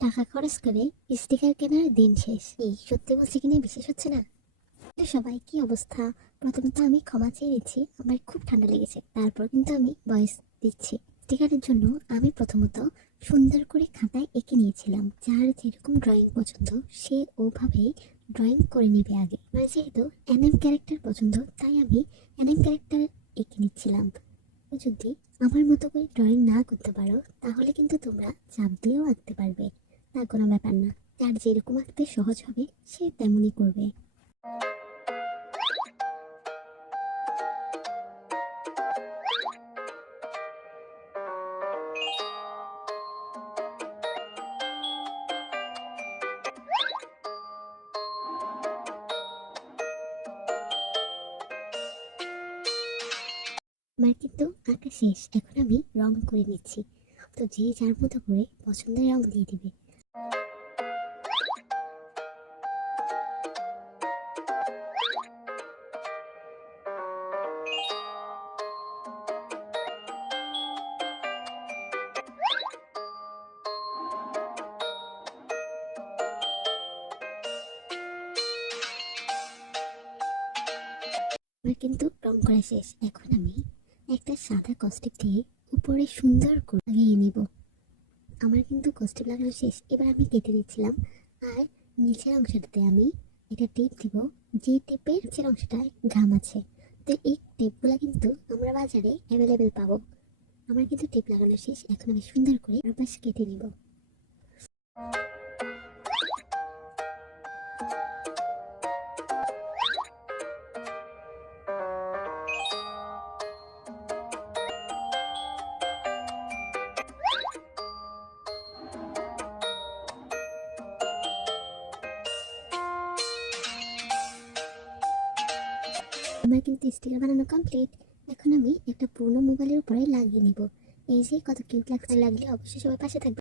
টাকা খরচ করে স্টিকার কেনার দিন শেষ। এই সত্যি বলছি কিনা বিশ্বাস হচ্ছে না। তো সবাই কি অবস্থা? প্রথমত আমি ক্ষমা চেয়ে নিচ্ছি, আমার খুব ঠান্ডা লেগেছে। তারপর কিন্তু আমি ভয়েস দিচ্ছি। স্টিকারের জন্য আমি প্রথমত সুন্দর করে খাতায় এঁকে নিয়েছিলাম। যার যেরকম ড্রয়িং পছন্দ সে ওভাবেই ড্রয়িং করে নেবে আগে। আমার যেহেতু অ্যানিম ক্যারেক্টার পছন্দ তাই আমি অ্যানিম ক্যারেক্টার এঁকে নিচ্ছিলাম। যদি আমার মতো করে ড্রয়িং না করতে পারো তাহলে কিন্তু তোমরা চাপ দিয়েও আঁকতে পারবে, তা কোনো ব্যাপার না। যার যেরকম আঁকতে সহজ হবে সে তেমনই করবে। আমার কিন্তু আঁকা শেষ, এখন আমি রং করে নিচ্ছি। তো যে যার মতো করে পছন্দের রং দিয়ে দিবে। আমার কিন্তু রং করা শেষ, এখন আমি একটা সাদা কস্টিপ দিয়ে উপরে সুন্দর করে লাগিয়ে নিব। আমার কিন্তু কস্টিপ লাগানো শেষ, এবার আমি কেটে দিচ্ছিলাম। আর নিচের অংশটাতে আমি একটা টিপ দিব, যে টিপের নিচের অংশটায় ঘাম আছে। তো এই টিপগুলো কিন্তু আমরা বাজারে অ্যাভেলেবেল পাবো। আমার কিন্তু টিপ লাগানো শেষ, এখন আমি সুন্দর করে পাশ কেটে নিব। আমার কিন্তু স্টিকার বানানো কমপ্লিট। এখন আমি একটা পুরোনো মোবাইলের উপরে লাগিয়ে নিব। এই যে কত কিউট লাগছে, লাগলে অবশ্যই সবাই পাশে থাকবে।